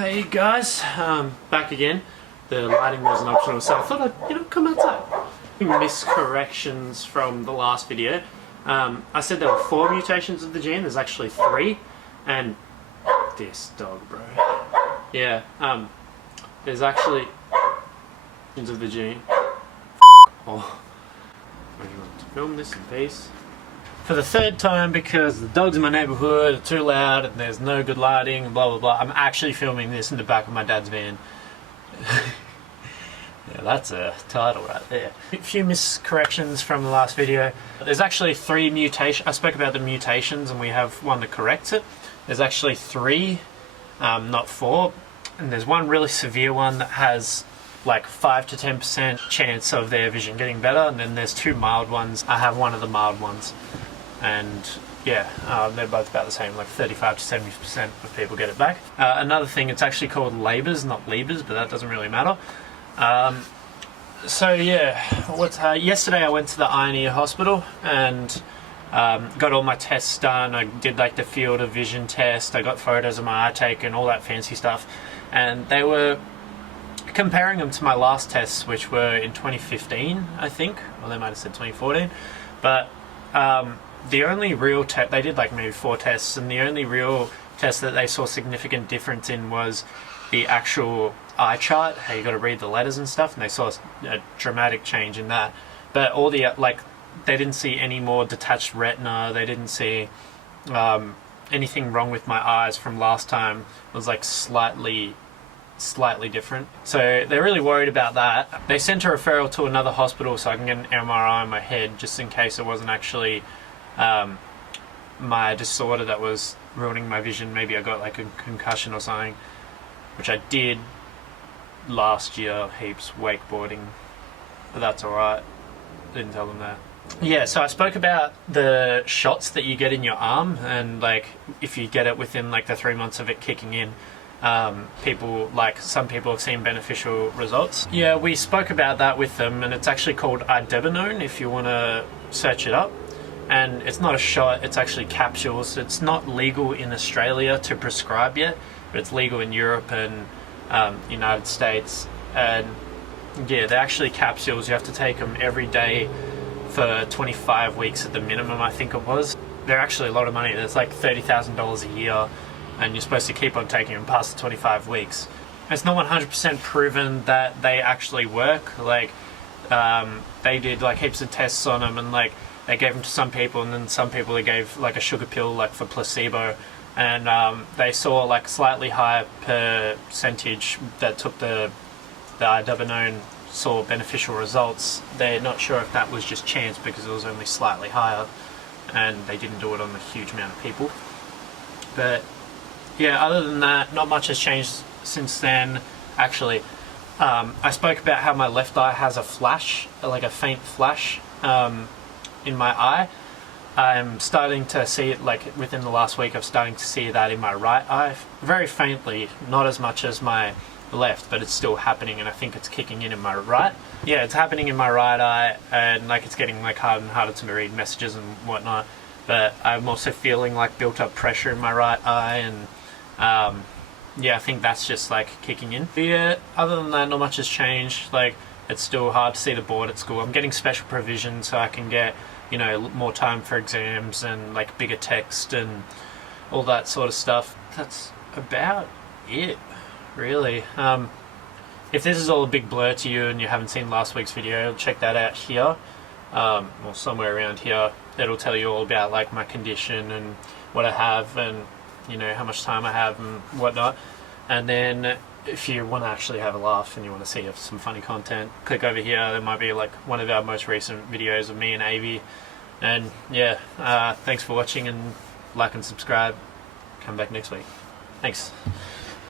Hey guys, back again. The lighting wasn't optional, so I thought I'd come outside. Miscorrections from the last video. I said there were 4 mutations of the gene. There's actually 3, and this dog, bro. Yeah. There's actually of the gene. Oh, I want to film this in peace. For the 3rd time, because the dogs in my neighbourhood are too loud and there's no good lighting and blah blah blah, I'm actually filming this in the back of my dad's van. Yeah, that's a title right there. A few miscorrections from the last video. There's actually 3 mutations. I spoke about the mutations and we have one that corrects it. There's actually 3, not 4. And there's one really severe one that has like 5 to 10% chance of their vision getting better, and then there's 2 mild ones. I have one of the mild ones, and yeah, they're both about the same, like 35 to 70% of people get it back. Another thing, it's actually called Leber's, not Leber's, but that doesn't really matter. So yeah, yesterday I went to the eye and ear hospital and got all my tests done. I did like the field of vision test, I got photos of my eye taken, all that fancy stuff, and they were comparing them to my last tests, which were in 2015, I think, or they might have said 2014, but the only real test, they did like maybe 4 tests, and the only real test that they saw significant difference in was the actual eye chart, how you got to read the letters and stuff, and they saw a dramatic change in that. But all the, they didn't see any more detached retina, they didn't see anything wrong with my eyes from last time. It was like slightly different. So they're really worried about that. They sent a referral to another hospital so I can get an MRI on my head, just in case it wasn't actually my disorder that was ruining my vision. Maybe I got like a concussion or something, which I did last year, heaps, wakeboarding, but that's alright. Didn't tell them that. Yeah, so I spoke about the shots that you get in your arm, and like if you get it within like the 3 months of it kicking in, some people have seen beneficial results. Yeah, we spoke about that with them, and it's actually called Idebenone if you want to search it up. And it's not a shot, it's actually capsules. It's not legal in Australia to prescribe yet, but it's legal in Europe and United States. And yeah, they're actually capsules. You have to take them every day for 25 weeks at the minimum, I think it was. They're actually a lot of money. It's like $30,000 a year, and you're supposed to keep on taking them past the 25 weeks. It's not 100% proven that they actually work. Like, they did like heaps of tests on them, and like they gave them to some people, and then some people they gave like a sugar pill like for placebo, and they saw like slightly higher percentage that took the Idebenone saw beneficial results. They're not sure if that was just chance because it was only slightly higher, and they didn't do it on a huge amount of people. But yeah, other than that, not much has changed since then. Actually, I spoke about how my left eye has a flash, like a faint flash in my eye. I'm starting to see it, like within the last week, I'm starting to see that in my right eye, very faintly, not as much as my left, but it's still happening, and I think it's kicking in my right. Yeah, it's happening in my right eye, and like it's getting like harder and harder to read messages and whatnot. But I'm also feeling like built up pressure in my right eye, and yeah, I think that's just like kicking in. But yeah, other than that, not much has changed. Like, it's still hard to see the board at school. I'm getting special provision so I can get, you know, more time for exams and like bigger text and all that sort of stuff. That's about it, really. If this is all a big blur to you and you haven't seen last week's video, check that out here, or somewhere around here. It'll tell you all about like my condition and what I have, and you know how much time I have and whatnot. And then if you want to actually have a laugh and you want to see some funny content, click over here. There might be like one of our most recent videos of me and Avi. And yeah, thanks for watching, and like and subscribe. Come back next week. Thanks.